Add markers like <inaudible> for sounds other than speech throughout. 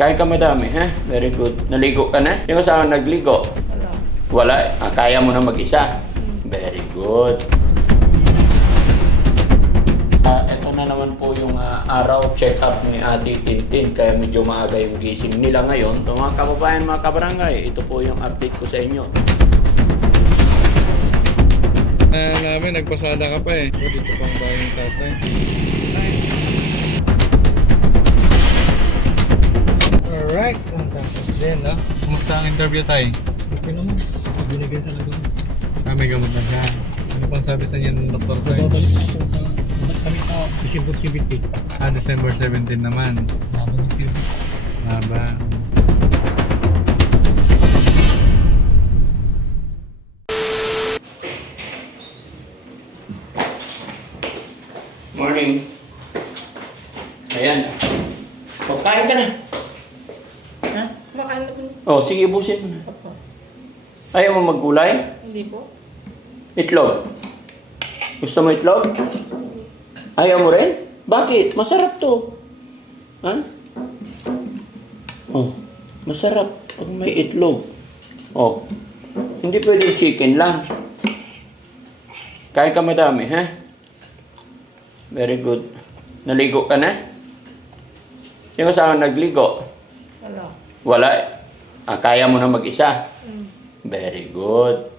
Kain ka madami, ha? Very good. Naligo ka na? Yung kasama nagligo? Wala. Wala. Ah, kaya mo na mag-isa? Very good. Ah, ito na naman po yung ah, araw check-up ni Ate Tintin kaya medyo maaga yung gising nila ngayon. So mga kababayan, mga kabarangay, ito po yung update ko sa inyo. Na namin, nagpasada ka pa eh. Dito pang bahay ng tatay. Alright, tapos din, no? Kumusta ang interview tayo? Okay naman. Binigyan sa lagot. Ah, may gamot na siya. Ano pang sabi sa inyo ng doktor tayo? Babalik na ako sa babalik kami sa December 17. Ah, December 17 naman. Habang ng. Haba. Oh, sige, busin mo. Ayaw mo maggulay? Hindi po. Itlog. Gusto mo itlog? Ayaw mo rin? Bakit? Masarap to. Ha? Oh, masarap pag may itlog. Oh, hindi pwedeng chicken lang. Kain ka madami, ha? Very good. Naligo ka na? Yung kasama nagligo? Wala. Wala. Ah, kaya mo na mag-isa? Mm. Very good.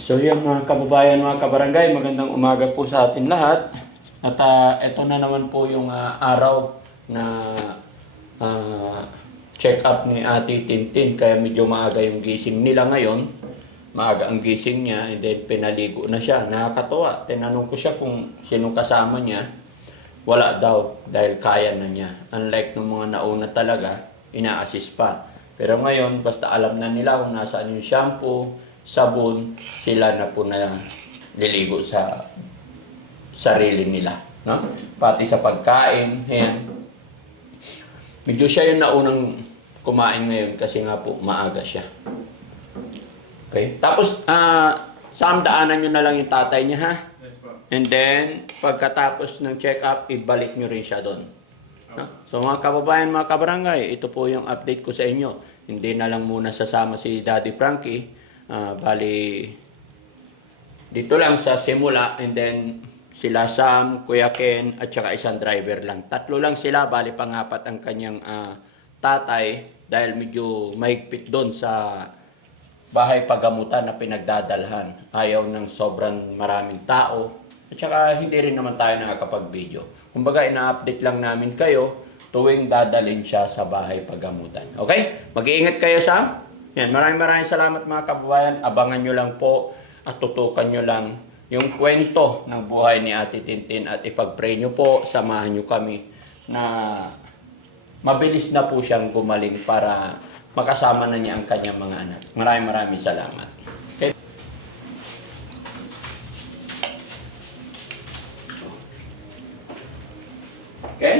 So yung mga kababayan, mga kabarangay, magandang umaga po sa atin lahat. At ah, ito na naman po yung ah, araw na ah, check-up ni Ate Tintin. Kaya medyo maaga yung gising nila ngayon. Maaga ang gising niya and then pinaligo na siya. Nakakatuwa. Tinanong ko siya kung sino kasama niya. Wala daw dahil kaya na niya. Unlike nung mga nauna talaga, ina-assist pa. Pero ngayon, basta alam na nila kung nasaan yung shampoo, sabon, sila na po na liligo sa sarili nila. No? Pati sa pagkain, ayan. Medyo siya yung naunang kumain ngayon kasi nga po maaga siya. Okay? Tapos, ah, Sam, daanan nyo na lang yung tatay niya, ha? Yes po. And then, pagkatapos ng check-up, ibalik nyo rin siya doon. No? So mga kababayan, mga kabarangay, ito po yung update ko sa inyo. Hindi na lang muna sasama si Daddy Frankie. Ah, bali, dito lang sa simula and then sila Sam, Kuya Ken, at saka isang driver lang. Tatlo lang sila, bali pangapat ang kanyang ah, tatay dahil medyo mahigpit doon sa bahay pagamutan na pinagdadalhan. Ayaw ng sobrang maraming tao. At saka hindi rin naman tayo nakakapag-video. Kumbaga, ina-update lang namin kayo tuwing dadalhin siya sa bahay pagamutan. Okay? Mag-iingat kayo sa yan, maraming maraming salamat mga kababayan. Abangan nyo lang po at tutukan nyo lang yung kwento ng buhay ni Ate Tintin at ipag-pray nyo po, samahan nyo kami na mabilis na po siyang gumaling para makasama na niya ang kanyang mga anak. Maraming maraming salamat. Okay? Okay?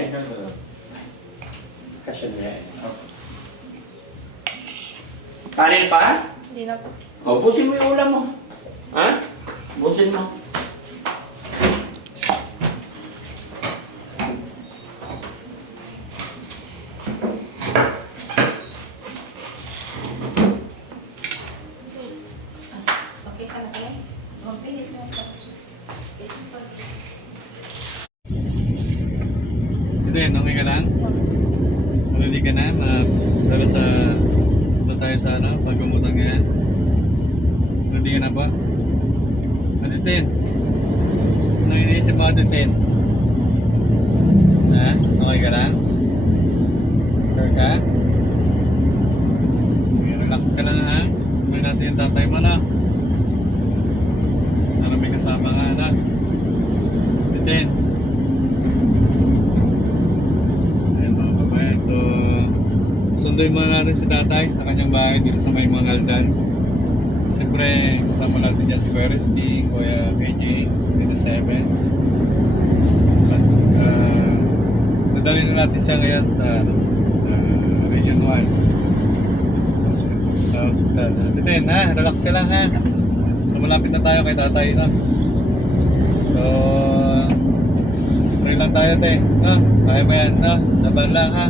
Kasya niya yan. Kanin pa? Hindi na po. O, busin mo yung ulam mo. Ha? Busin mo. Okay ka na kayo? Mabilis na ito. Hindi, okay ka lang? Ready ka na? Madala sa... Doon tayo sa ano? Pagkamutan ngayon. Ready ka na ba? Atitin. Anong iniisip mo, Atitin? Ha? Okay ka lang? Sure ka? Okay, relax ka lang ha? Kunin natin yung tatay mo na. Para may kasama nga na. Atitin. Ayan mga kabayan. So, sunduin muna natin si tatay sa kanyang bahay dito sa may Mangaldan. Siyempre, kasama natin dyan si Kuya Rizky, Kuya KJ, sa Evan. At uh, nadali na natin siya ngayon sa, sa Region 1. Hospital, sa hospital. Titin, ha? Relax ka lang, ha? So, malapit na tayo kay tatay, no? So, pray lang tayo, te. Ha? Kaya mo yan, ha? Laban lang, ha?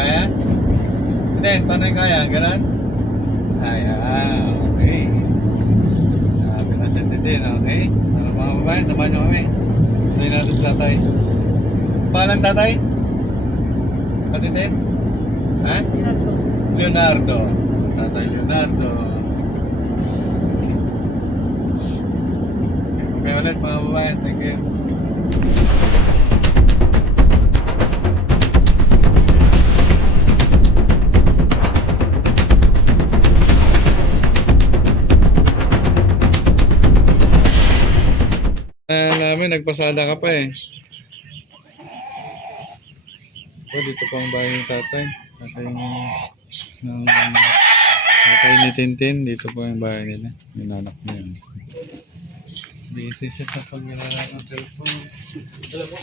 Kaya? Hindi, paano yung kaya? Ganon? Kaya, okay. Titin, okay? Ano mga babae, samahan nyo kami. Tayo natin sa tatay. Palang tatay? Patitin? Ha? Leonardo. Tatay Leonardo. Okay ulit mga babae. Thank you. Nagpasada ka pa eh. Oh, dito pa ang bahay ng tatay. Tatay ng, ng tatay ni Tintin. Dito po ang bahay nila. Yung anak niya. Busy siya sa paglalaro ng cellphone.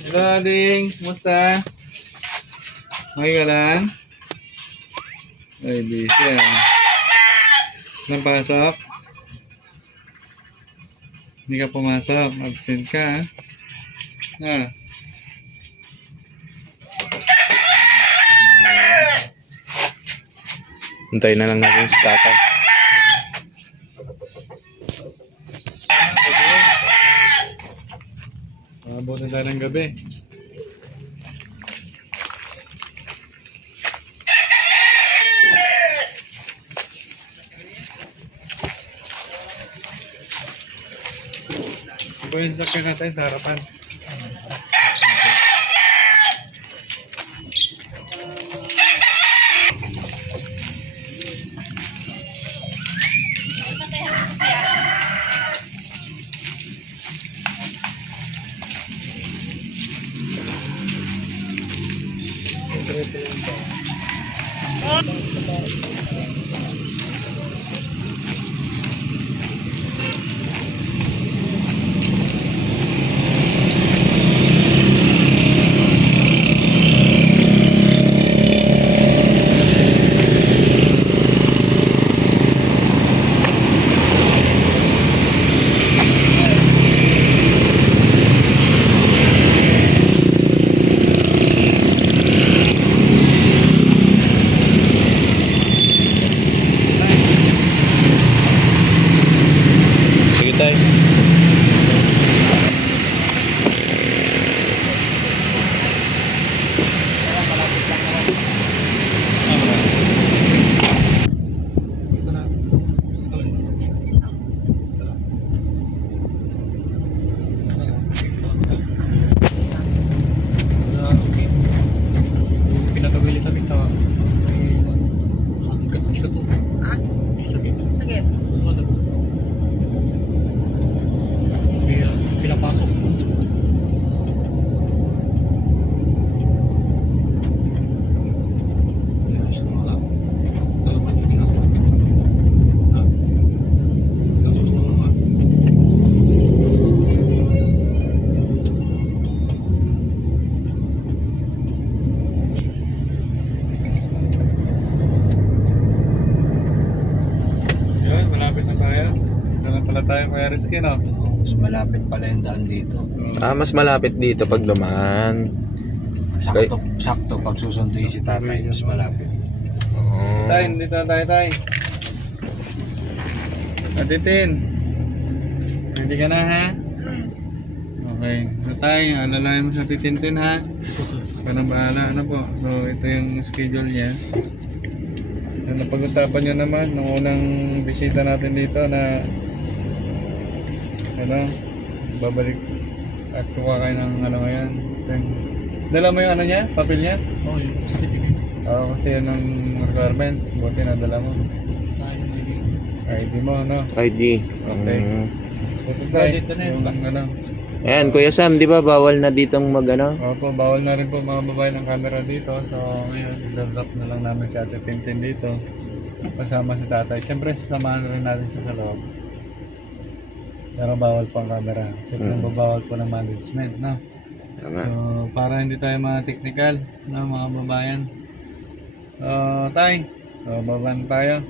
Hello, Ading. Kumusta? Okay ka lang? Ay, busy ah. Nang pasok? Hindi ka pumasok. Absent ka ah. Ah. Hintayin na lang natin si tatay. Maabutin tayo ng gabi. Yung sakyan natin sa harapan. Sige tay. Basta na. Basta ka lang. Basta lang. Basta lang. Ah, okay. Yung pinakabili sa bitaw. Ay, ano, hating ka sa sikat to. Ah, Sabi. sige. Ano? Kaya pinapasok. Kaya siya wala. Dalaman yung ginagawa. Ha? Kasus mo naman. Yun, malapit na tayo. Ito na pala tayo kay Rizky, no? Mas malapit pala yung daan dito. Ah, mas malapit dito pag dumaan. Sakto, sakto pag susunduin si tatay, mas malapit. Oh. Tay, dito na tayo, tay. Atitin. Ready ka na, ha? Okay. So, tay, alalayan mo sa titintin, ha? Ikaw na bahala, ano po. So, ito yung schedule niya. So, napag-usapan nyo naman nung unang bisita natin dito na ano, babalik at kuha kayo ng ano ngayon. Then, dala mo yung ano niya, papel niya? Oh, yung certificate. Oo, kasi yun ang requirements. Buti na dala mo. ID mo, no? ID. Okay. Mm. Buti tayo. Yung ano. Ayan, Kuya Sam, di ba bawal na ditong mag ano? Opo, bawal na rin po mga babae ng camera dito. So, ngayon, i-drop na lang namin si Ate Tintin dito. Kasama si tatay. Siyempre, sasamahan rin natin siya sa loob. Pero bawal po ang camera. Kasi Mm. bawal po ng management, no? Tama. So, para hindi tayo mga technical, no, mga babayan. So, tay, so, baban tayo.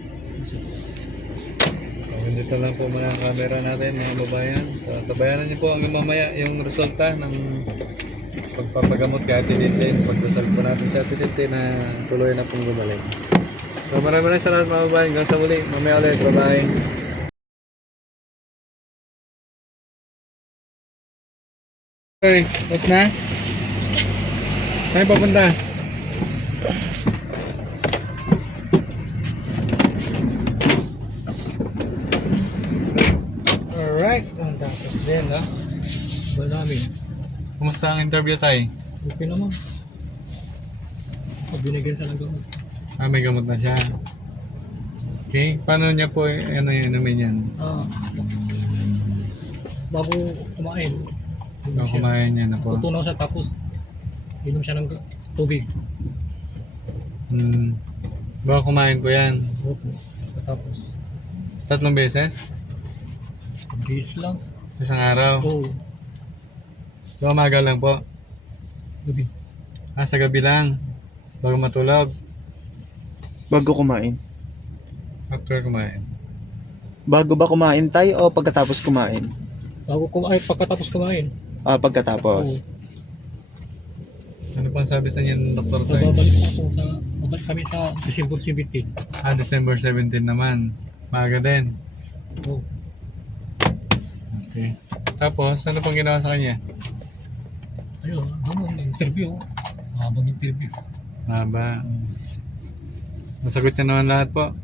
So, dito lang po ang camera natin mga babayan. So, tabayanan niyo po hanggang mamaya yung resulta ng pagpapagamot kay Ate Tintin. Pagdasal po natin si Ate Tintin na tuloy na pong gumaling. So maraming maraming salamat mga babayan. Hanggang sa muli. Mamaya ulit. Bye-bye. Okay, tapos na? Saan papunta? Alright. Ang tapos din? Wala namin. Kumusta ang interview tayo? Okay naman. Pag binigyan sa lang gamot. Ah, may gamot na siya. Okay, paano niya po ano yung inumin yan? Ah, bago kumain. Inom Bago siya. kumain niya na po. Tutunaw siya tapos inom siya ng tubig. Hmm. Bago kumain po yan. Opo. Tapos, Tatlong beses? bis lang. Isang araw? Oo. So, umaga lang po. Gabi. Ah, sa gabi lang. Bago matulog. Bago kumain. After kumain. Bago ba kumain tayo o pagkatapos kumain? Bago kumain, pagkatapos kumain. Ah, pagkatapos. Oo. Ano pang sabi sa inyo ng doktor tayo? Babalik ako sa, babalik kami sa December 17. Ah, December 17 naman. Maaga din. Oo. Okay. Tapos, ano pang ginawa sa kanya? Ayun, habang interview. Habang interview. Mahaba. Nasagot niya naman lahat po.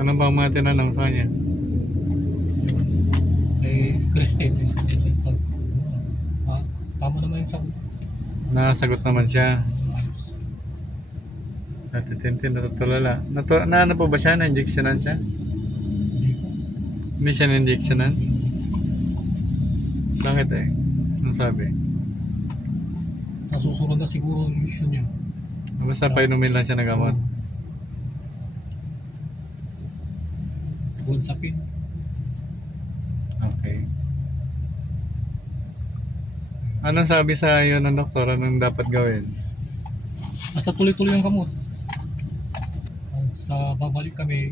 Ano ba ang mga tinanong sa kanya? Christine. eh, pag- ah, tama naman yung sagot. Nasagot naman siya. Dati tintin, natutulala. Natu na ano po ba siya? Na-injectionan siya? Hindi siya na-injectionan? Bakit eh? Ano sabi? Sa susunod na siguro yung issue niya. Basta painumin lang siya ng gamot. Buwan sapin. Okay. Anong sabi sa iyo ng doktor? Anong dapat gawin? Basta tuloy-tuloy ang gamot. At sa babalik kami,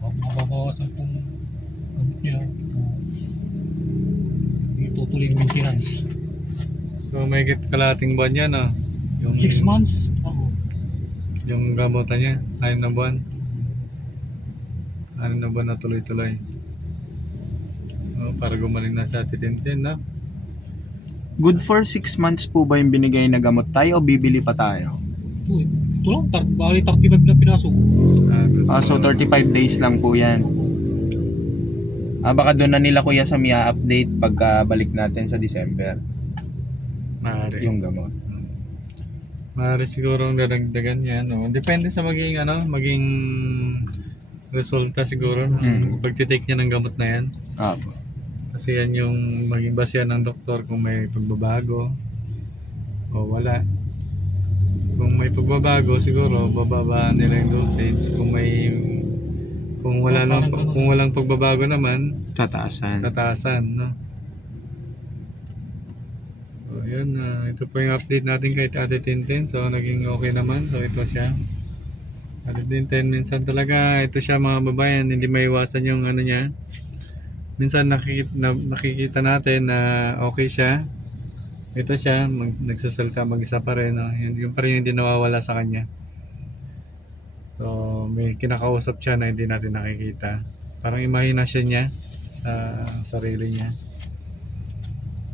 kung mababawasan kung gamot niya, kung itutuloy yung maintenance. So may git kalating buwan yan, no? Yung, Six months? Oo. Yung gamutan niya, anim na buwan. Anim na buwan na tuloy-tuloy. Oh, para gumaling na sa titintin, no? Good for 6 months po ba yung binigay na gamot tayo o bibili pa tayo? Ito, ito lang, tar bali 35 na pinasok. Ah, Ah, so for- 35 days lang po yan. Ah, baka doon na nila Kuya Sam i-update pagkabalik natin sa December Maaari. yung gamot. Maaari siguro ang dadagdagan yan, no? Depende sa maging, ano, maging resulta siguro. no? Hmm. Pagtitake niya ng gamot na yan. Ah, Kasi yan yung maging basyan ng doktor kung may pagbabago o wala. Kung may pagbabago siguro bababa nila yung dosage. Kung may kung wala nang, kung walang pagbabago naman, tataasan. tataasan, no? So, yun, ah, ito po yung update natin kay Ate Tintin. So, naging okay naman. So, ito siya. Ate Tintin, minsan talaga, ito siya mga babayan, hindi maiwasan yung ano niya. Minsan nakikita, na, nakikita natin na okay siya. Ito siya, mag, nagsasalita mag-isa pa rin. No? Yun, yun pa rin yung hindi nawawala sa kanya. So, may kinakausap siya na hindi natin nakikita. Parang imahinasyon niya sa sarili niya.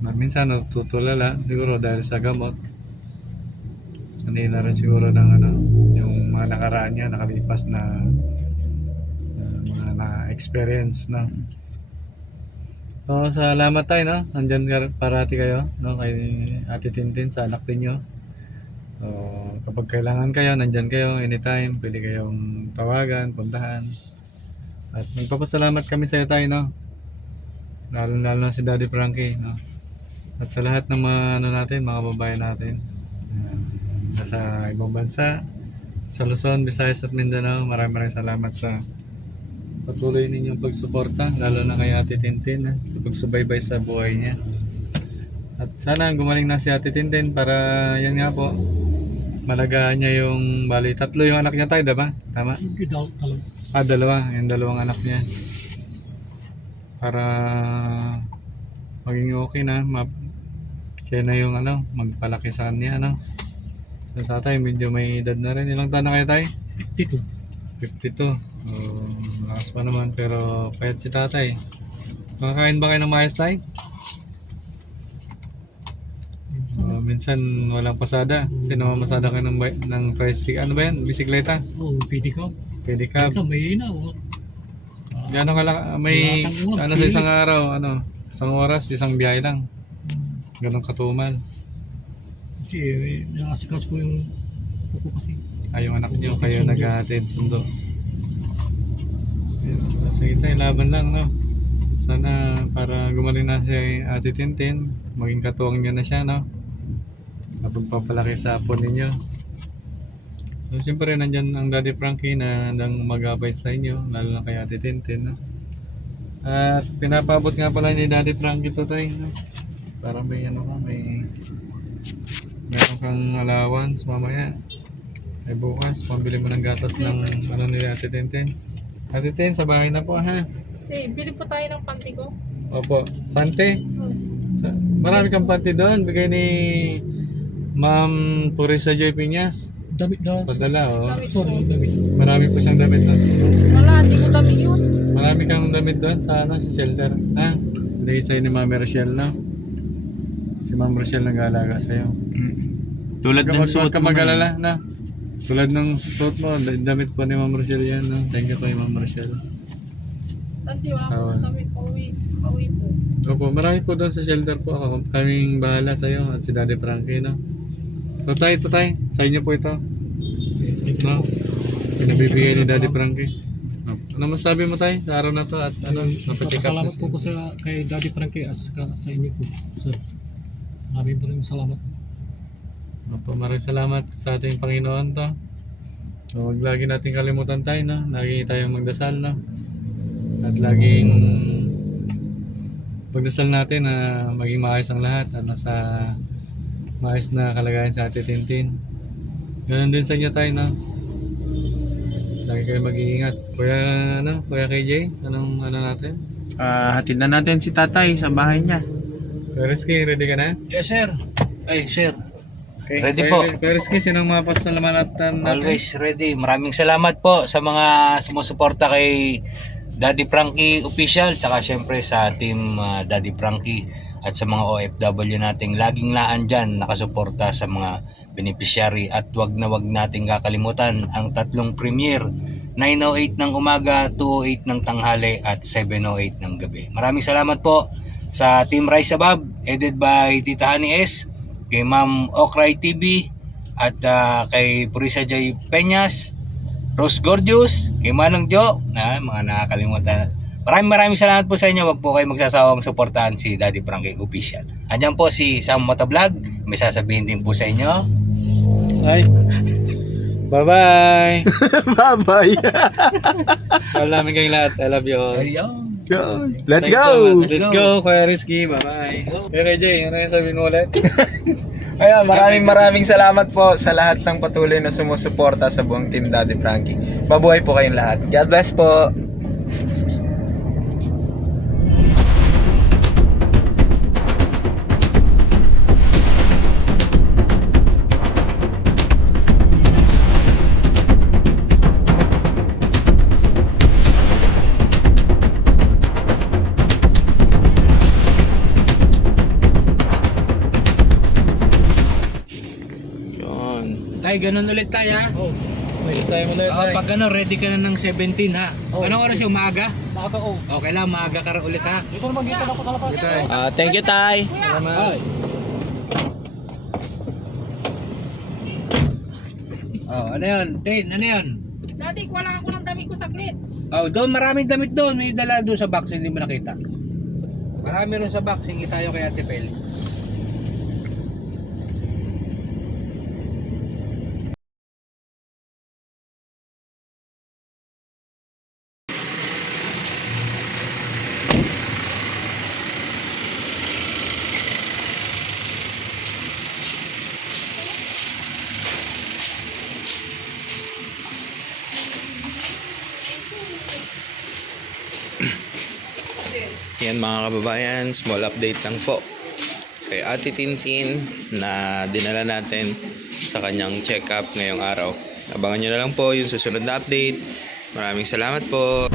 Na minsan natutulala siguro dahil sa gamot. Sanay na rin siguro ng ano, yung mga nakaraan niya, nakalipas na, na mga na-experience, no? So, salamat tayo, no? Nandyan ka parati kayo, no? Kay Ate Tintin, sa anak din nyo. So, kapag kailangan kayo, nandyan kayo anytime. Pwede kayong tawagan, puntahan. At magpapasalamat kami sa iyo tayo, no? Lalo lalo na si Daddy Frankie, no? At sa lahat ng mga ano natin, mga babae natin. Nasa ibang bansa, sa Luzon, Visayas at Mindanao, maraming maraming salamat sa patuloy ninyong pagsuporta, lalo na kay Ate Tintin, ha, sa pagsubaybay sa buhay niya. At sana gumaling na si Ate Tintin para yan nga po, malagaan niya yung, bali, tatlo yung anak niya tayo, diba? Tama? Talaga. Ah, dalawa. Yung dalawang anak niya. Para maging okay na. Ma siya na yung ano, magpalaki sa kanya, ano. Yung tatay, medyo may edad na rin. Ilang taon na kayo tay? 52. 52. Oh, lakas pa naman, pero payat si tatay. Makakain ba kayo ng maayos tay? Oh, minsan walang pasada. Kasi namamasada kayo ng, ng tricycle. Ano ba yan? Bisikleta? Oo, pwede ka. Pwede ka. May ina. oh. Gano'n ka lang, may, ulam, ano sa isang araw, ano, isang oras, isang biyahe lang. Ganun katumal. Kasi eh, nakasikas ko yung kuko kasi. Ay, yung anak niyo, kayo naghahatid, sundo. Sige tayo, laban lang, no? Sana para gumaling na si Ate Tintin, maging katuwang niyo na siya, no? Sa pagpapalaki sa apo ninyo. So, siyempre, nandyan ang Daddy Frankie na handang mag-abay sa inyo, lalo na kay Ate Tintin, no? At pinapabot nga pala ni Daddy Frankie to tayo, no? Para may ano ka, may meron kang allowance mamaya. Ay bukas, pambili mo ng gatas ng ano nila Ate Tintin. Ate Tin, sa bahay na po ha. Hey, bili po tayo ng panty ko. Opo, pante. Sa, marami kang pante doon. Bigay ni Ma'am Purisa Joy Piñas. Damit na. Padala, oh. Sorry, damit. Marami po siyang damit doon. Wala, hindi ko dami yun. Marami kang damit doon sa ano, sa shelter. Ha? Bigay sa'yo ni Ma'am Rochelle, no? Si Ma'am Rochelle nag-aalaga sa'yo. Tulad ng Huwag suot ka mo mag-alala na. Tulad ng suot mo, da- damit po ni Ma'am Rochelle yan. No? Thank you kay Ma'am Rochelle. Tanti, wala Sawa. akong dami. Pauwi, pauwi po. Opo, marami po doon sa shelter po ako. Kaming bahala sa iyo at si Daddy Frankie, no? So tayo, ito tayo. Sa inyo po ito. No? Pinabibigay ni Daddy Frankie. No. Ano masabi mo tayo sa araw na to at ano, napacheck up na Salamat po ko sa kay Daddy Frankie as ka, sa inyo po. Sir. Maraming maraming salamat. Opo, maraming salamat sa ating Panginoon to. So, huwag lagi natin kalimutan tayo, no? Lagi tayong magdasal, no? At laging pagdasal natin na maging maayos ang lahat at nasa maayos na kalagayan sa ating Tintin. Ganun din sa inyo tayo, no? Lagi kayo mag-iingat. Kuya, ano? Kuya KJ, anong ano natin? Ah, hatid na natin si tatay sa bahay niya. Kuya Rizky, ready ka na? Yes, sir. Ay, sir. Okay. Ready po. Kuya Rizky, sinong mga pasalamatan natin? Always ready. Maraming salamat po sa mga sumusuporta kay Daddy Frankie Official tsaka syempre sa team ah, Daddy Frankie at sa mga OFW nating laging laan dyan nakasuporta sa mga beneficiary at wag na wag nating kakalimutan ang tatlong premiere 9.08 ng umaga, 2.08 ng tanghali at 7.08 ng gabi. Maraming salamat po sa Team Rise Above, headed by Tita Honey S, kay Ma'am Okray TV, at ah, kay Purisa Joy Peñas, Rose Gorgeous, kay Manong Jo, na mga nakakalimutan. Maraming maraming salamat po sa inyo. Wag po kayo magsasawang suportahan si Daddy Frankie Official. Andiyan po si Sam Motovlog. May sasabihin din po sa inyo. Ay. Bye-bye. <laughs> Bye-bye. Mahal namin kayong lahat. I love you all. Ayun. Go. Let's Thanks so go. much. Let's go, Kuya Rizky. Bye-bye. Okay, KJ, ano yung sabihin mo ulit? <laughs> Ayan, maraming maraming salamat po sa lahat ng patuloy na sumusuporta sa buong Team Daddy Frankie. Mabuhay po kayong lahat. God bless po. Tay, ganun ulit tayo ha. Oh, next time ulit. Ah, Tay. pag ano, ready ka na ng 17 ha. Oh. Anong oras yung maaga? Nakaka oh. Okay lang, maaga ka rin ulit ha. Dito naman dito ako sa labas. Ah, thank you, Tay. Salamat. Ay. Oh, ano yun? Tin, ano yun? Dati, wala ako ng dami ko saglit. Oh, doon maraming damit doon. May dala doon sa box, hindi mo nakita. Marami rin sa box, hingi tayo kay Ate Pel. Yan mga kababayan, small update lang po kay Ate Tintin na dinala natin sa kanyang check-up ngayong araw. Abangan nyo na lang po yung susunod na update. Maraming salamat po.